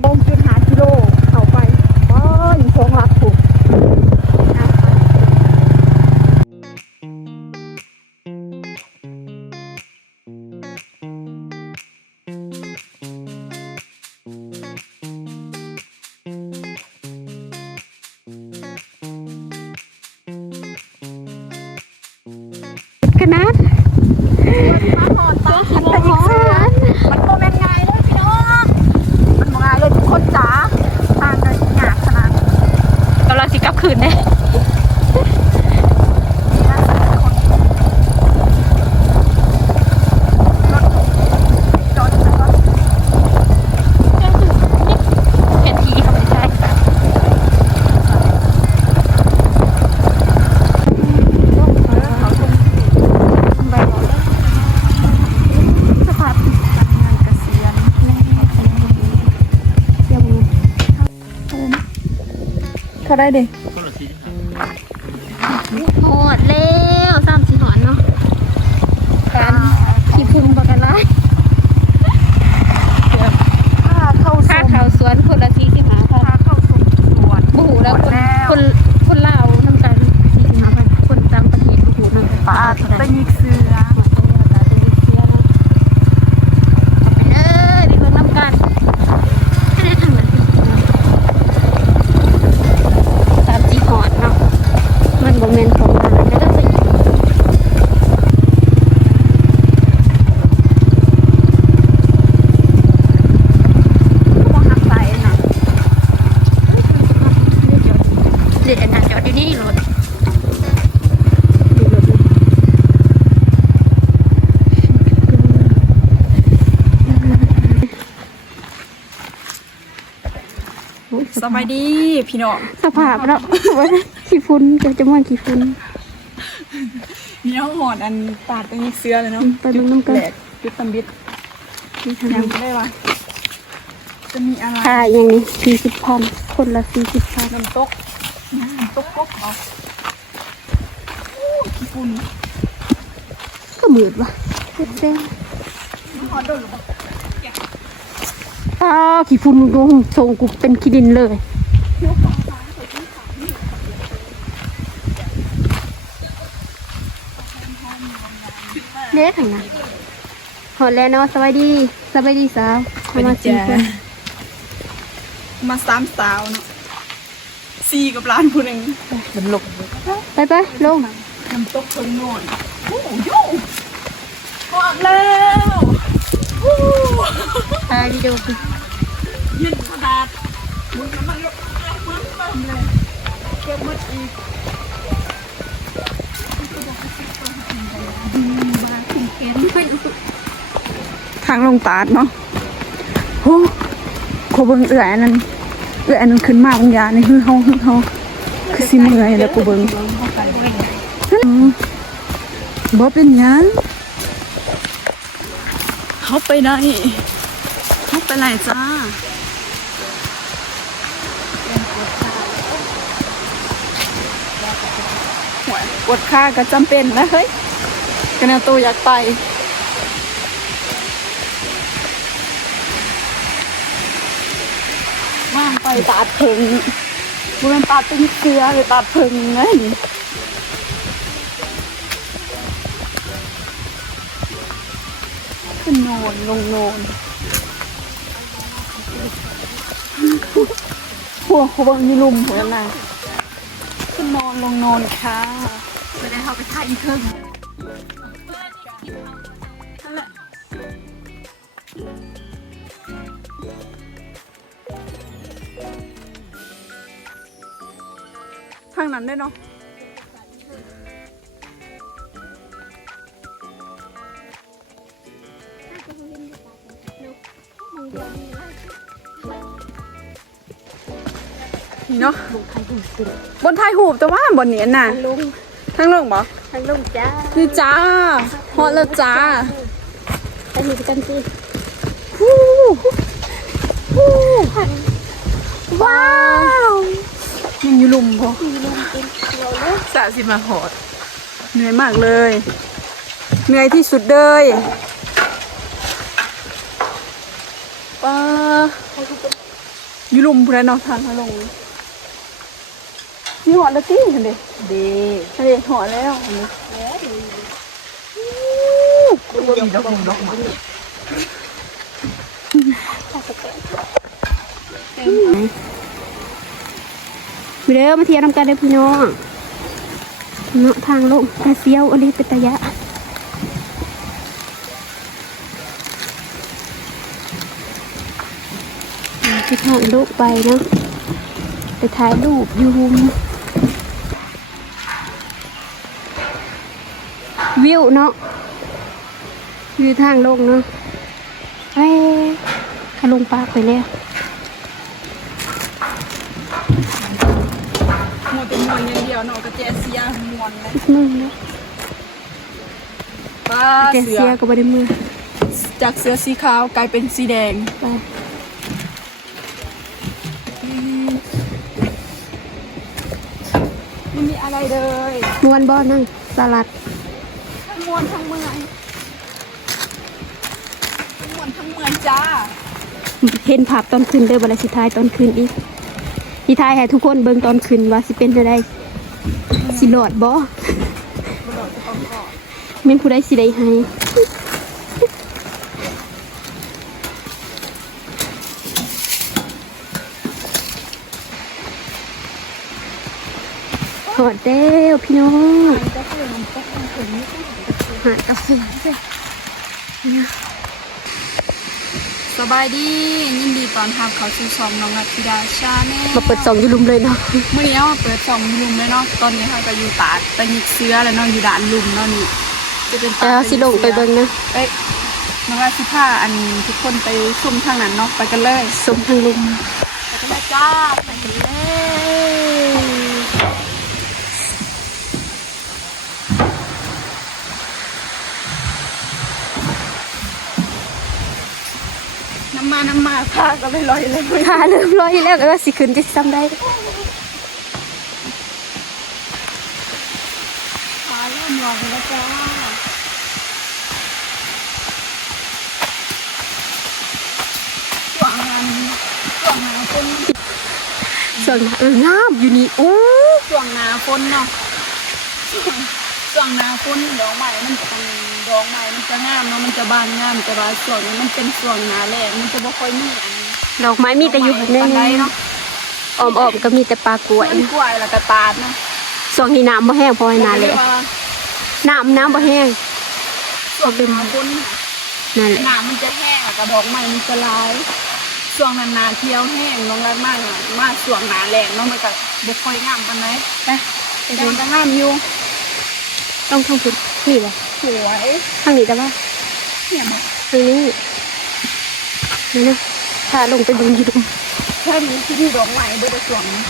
โงจุดหากิโลเข้าไปอ๋ออยู่ทงหลักถูกนะคะขนาด มาหอดตาหันไปอีกเสือมันโมเมนต์ง่ายเลยพี่น้องมันบ่ง่ายเลยทุกคนจ๋าทางกันยากขนาด กำลังสิกลับคืนได้ นี้นะคนรถจอดแล้วก็ เห็นทีเขาไม่ใช่ เขาชมใบหมอนสภาพงานเกษียณ เดี๋ยวมึง เขาได้ดิ หอดแล้วสามสี่หอนเนาะการขี่พุ่มประกันไร ค่าเข้าช ค่าม เขาสวนคนละสี่สิบห้าพัน ค่าเข้าชมสวน บูหูแล้วคน แล้ว คนคนลาวน้ำกันสี่สิบห้าพันคนต่างประเทศบูหูน้ำกัน ปลาตะยิกเสือ ไปเลยไปเบิ่งน้ำกันไม่ได้ทำอะไรตามจีหอดเนาะมันบ่แม่นของมันแล้วก็ไปอีก เขาบอกหักใส่น่ะ เดี๋ยวนะจอดอยู่นี่รถโอ้ย สบายดีพี่น้องสภาพแล้วขี้ฝุ่นจะจะมันขี้ฝุ่นเนี่ยหอนอันปาดตะยิกเสือเลยเนาะไปเบิ่งน้ำกันแหลกจุดตำบิดนี่ทำยังไม่ได้วะจะมีอะไรค่าอย่างนี้สี่สิบพันคนละสี่สิบพันน้ำตกน้ำตกกบเอาโอ้ขี้ฝุ่นก็หมืดว่ะเต้นหอนโดนหรือเปล่า อ้าวขี้ฝุ่นลงทรงกูเป็นขี้ดินเลยเด็กหันนะหอดแล้วเนาะสวัสดีสวัสดีสาวมาสี่คนมาสามสาวเนาะสี่กับร้านผู้หนึ่งมันหลบไปไปลงน้ำตกคนนอนโอ้โยหอดแล้ว ถ่ายวิดีโอคือยืนขนาดมึงมันลบมึงมันเลยเก็บหมดอีกทางลงตาดเนาะโอ้โคเบิงเอื่อยอันนั้นเอื่อยอันนั้นขึ้นมาบางยางนี่คือเฮาคือเฮาคือสิเมื่อยแล้วกูเบิงบ่เป็นหยัง เฮาไปไหนเฮาไปไหนจ้าหวยปวดขาก็จำเป็นนะเฮ้ยกันแนวตัวอยากไปว่างไปตัดเพิงบุเป็นตัดเป็นเกลือหรือตัดเพิงไง โนนลงโนนหัวหัวมีลุมหัวน่ะขึ้นโนนลงโนนค่ะไม่ได้เข้าไปท่าอีกครึ่งนั่นแหละทางนั้นได้เนาะ เนาะลงทางลงสิบนท้ายหูบแต่ว่าบนเนียนน่ะลงทั้งลงบ่ทางลงจ้านี่จ้าฮอตแล้วจ้าไปหนีไปกันสิฮู้ฮู้ว้าวยังอยู่ลุมพอมีลงเป็นเดียวเลยสะสิมาหอดเหนื่อยมากเลย เหนื่อยที่สุดเลยป้าอยู่ลุมพุ่นแหละเนาะทางเขาลง มีหอดแล้วตี้เห็นดิเด้เฮ้ยหอดแล้วเห็นดิเด้อมาเที่ยวนํกันเด้อพี่น้องเนาะทางลงกระเซียวอลิเป็นตะยะที่ทางลูกไปเนาะไปถ่ายรูปยูม วิวเนาะวิวทางลงเนาะไปขาลงปากไปแล้วหมดเป็นมวนอย่างเดียวเนาะกระเจเสียมวนเลยมึงเนาะป้าแกเสืเสีอยก็บ่ได้มือจากเสือสีขาวกลายเป็นสีแดงไปไม่มีอะไรเลยมวนบ่นั่งสลัดทั้ง มวนทั้งเมืองทั้งมวนทั้งเมืองจ้า เห็นภาพตอนคืนเด้อบัดละสิทายตอนคืนอีกสิทายให้ทุกคนเบิ่งตอนคืนว่าสิเป็นจังไดสิรอดบ่แม่นผู้ใดสิได้ให้หอดเด้วพี่น้อง หาดกาแฟสบายดียินดีตอนทับเขาสู่ซอมน้องนัทธิดาชาแนลมาเปิดซองอยู่ลุมเลยเนาะเมื่อนี้เรามาเปิดซอมลุมเลยเนาะตอนนี้เราก็อยู่ตาดไปยิกเสื้อแล้วเนาะอยู่ด่านลุมเนาะนี่จะเป็นแต่เอาสิลงไปเบิ่งนะเอ้ยน้องนัทสิผ้าอันทุกคนไปซุ่มทางนั้นเนาะไปกันเลยสมทางลุมไปกันเลยจ้าไปกันเลยน้ำมาน้ำมา ผ้าก็เลยลอยเลยขาเริ่มลอยแล้วก็ว่าสิขึ้นจะซ้ำได้ขาเริ่มลอยแล้วจ้าช่วงงานช่วงงานฝนส่วนเอองามอยู่นี่โอ้ช่วงหนาฝนเนาะช่วงหนาฝนดอกไม้มันจะเป็น ดอกไม้มันจะงามเนาะมันจะบานงามแต่ว่าช่วงนี้มันเป็นช่วงหนาแรงมันจะบ่ค่อยมีอันนี้ดอกไม้มีแต่อยู่ข้างในปานใดเนาะอ้อมๆก็มีแต่ปลากล้วยมันกล้วยแล้วก็ตาดเนาะส่วนนี้น้ำบ่แห้งพอให้นานเลยก็ว่าน้ำน้ำบ่แห้งช่วงหนาฝนนั่นแหละหนามันจะแห้งแล้วก็ดอกไม้มันจะลายช่วงนั้นนาเที่ยวแห้งน้องรักมากอะมาช่วงหนาแรงเนาะมันก็บ่ค่อยงามปานใดไปแต่มันก็งามอยู่ต้องทำผิดนี่บ่ สวยทางนี้แต่ว่าเนี่ยมันทางนี้นี่นะถ้าลงไปดูอยู่แค่นี้ที่ที่ดอกไม้เด้วยช่วงนี้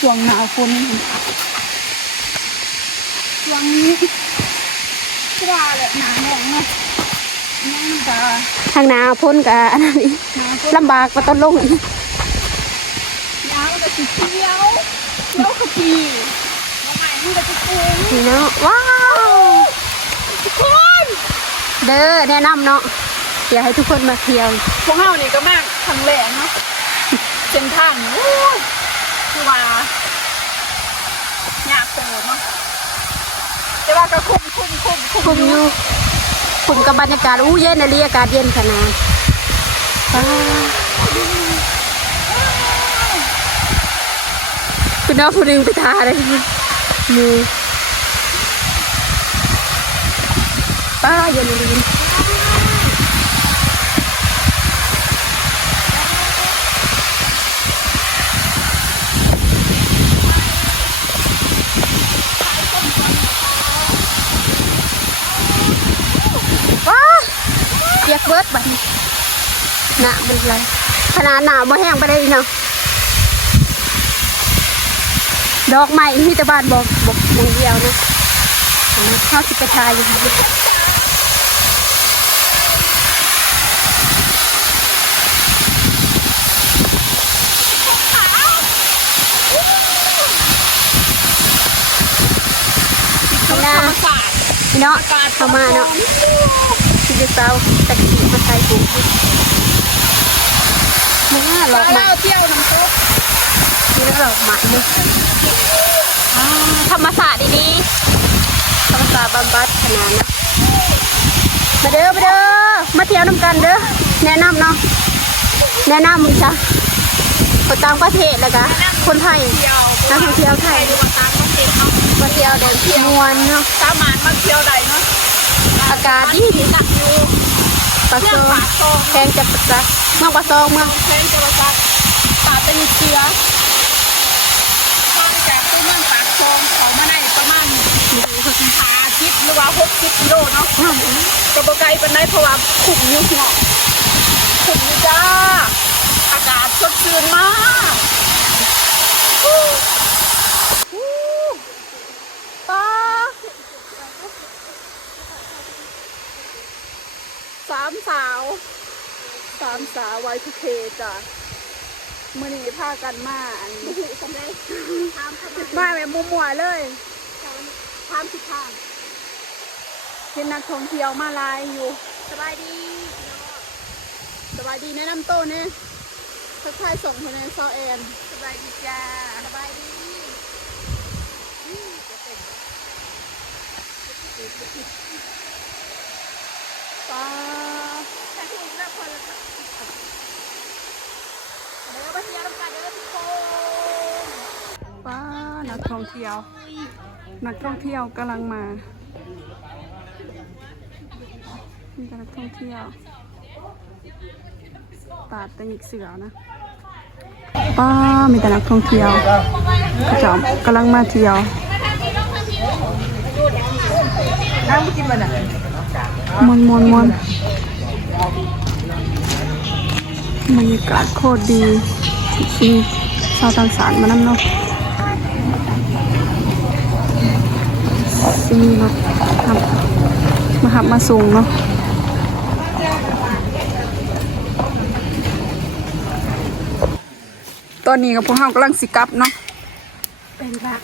ช่วงหนาฝนช่วงนี้กว่าแหละหนาแห้งเนาะนี่มันจะทางหนาพ้นกับอันนั้นอีกหนาฝนลำบากกว่าต้นลงอีกยาวมันจะสีเขียวเขียวขจีดอกไม้มันก็จะฟูนี่เนาะว้าว ทุกคนเด้อแนะนำเนาะอยากให้ทุกคนมาเที่ยวพวกเฮานี่ก็มากทางแหลงเนาะเส้นทางนี่โอ้ยคือว่าอยากเปิดเนาะแต่ว่าก็คุ้มคุ้มคุ้มคุ้มคุมอยู่คุมกับบรรยากาศอู้เย็นนะลีอากาศเย็นขนาดป้าคุณน้าผู้หนึ่งไปทาเลยมือ ป้าเย็นลีว้าเปียกเบิดบัดนี้หนาเป็นไรขนาดหนาวบ่แห้งไปได้อีกเนาะดอกไม้มีแต่บ้านบอกบอกอย่างเดียวนะเข้าสิไปทายอยู่ข้างหน้า ธรรมศาสตร์ พี่ เนาะเข้ามาเนาะที่จะเศร้าตะกี้มาใส่ปุ๋ยมาหลอกหมาเที่ยวน้ำซุปนี่หลอกหมาเลยอ่าธรรมศาสตร์ดีๆธรรมศาสตร์บำบัดขนาดนะมาเด้อมาเด้อมาเที่ยวน้ำกันเด้อแนะนำเนาะแนะนำมึงจ้ะคนต่างประเทศแล้วก็คนไทยเที่ยวนักท่องเที่ยวไทยหรือว่าตา มประเทศเนาะมาเที่ยวเดินเที่ยวมวนเนาะสามารถมาเที่ยวได้เนาะอากาศดีที่หนักอยู่ปะเรื่โซองปากโซงแพงจะปะซะเมืองปะโซเมืองเพลงโทรศัพท์ป่าเป็นเสือตอนจากตัวเมืองปากโซงเขามาได้ประมาณหาชิปหรือว่าหกสิบกิโลเนาะก็บ่ไกลปานใดเพราะว่าขุ่มอยู่เนาะขุ่มอยู่จ้าอากาศสดชื่นมากฮู้ฮู้ป้าสามสาว สามสาวไว้ทุกเคจ้ะมื่อนี้พากันมาอันนี้มาแบบมัวๆเลยทามสิทางเห็นนักท่องเที่ยวมาหลายอยู่ สบายดีสบายดีแนะนำโตวเนี่ยทักทายส่งภายในซอแอนสบายดีจ้าสบายดีป้า ป้านักท่องเที่ยว นักท่องเที่ยวกำลังมามีแต่นักท่องเที่ยวตาดตะหงิกเสือนะป้ามีแต่นักท่องเที่ยวกระจอมกำลังมาเที่ยวน้ำกินมันอะมวนมวนมวน บรรยากาศโคตรดีมีชาวต่างชาติมานำเนาะมีรถขับมาขับมาส่งเนาะตอนนี้กับพวกเรากำลังสิกลับเนาะเป็นบ้าง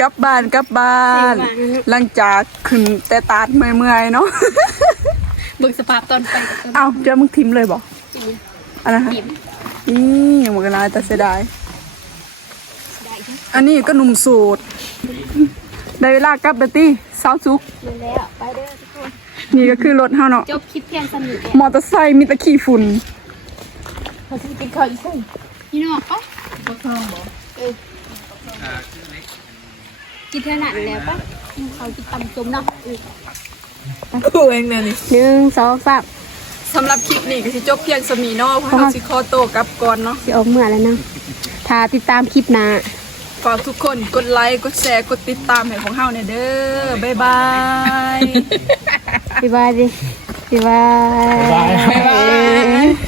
กลับบ้านกลับบ้าน หลังจากขึ้นแต่ตาดเมื่อยๆเนาะเบิ่งสภาพตอนไปกับตอนเอ้าเจอมึงทิมเลยบอกกินอะไรฮะอิ่มนี่หมดกันลายแต่เสียดายได้จ้ะอันนี้ก็หนุ่มโสูตรได้เวลากลับเดยวตี้สาวซุกรู้แล้วไปเด้อทุกคนนี่ก็คือรถเฮาเนาะจบคลิปเพียงสนิทมอเตอร์ไซค์มีแตะขี้ฝุ่นเขาจะกินข้าวอีกซึ่งพี่น้องปะก็เพิ่มบอกเออ กินเท่านั้นแล้วปะเขากินตำจุ่มเนาะอือกูเองเนี่ยนี่หนึ่งสองสามสำหรับคลิปนี้ก็สิจบเพียงสมีเนาะเพราะเราสิขอโตวกลับก่อนเนาะสิออกเมื่อแล้วนะถ้าติดตามคลิปหน้าฝากทุกคนกดไลค์กดแชร์กดติดตามให้ของเฮาเนี่ยเด้อบ๊ายบายบ๊ายบายดิบ๊ายบายบ๊ายบาย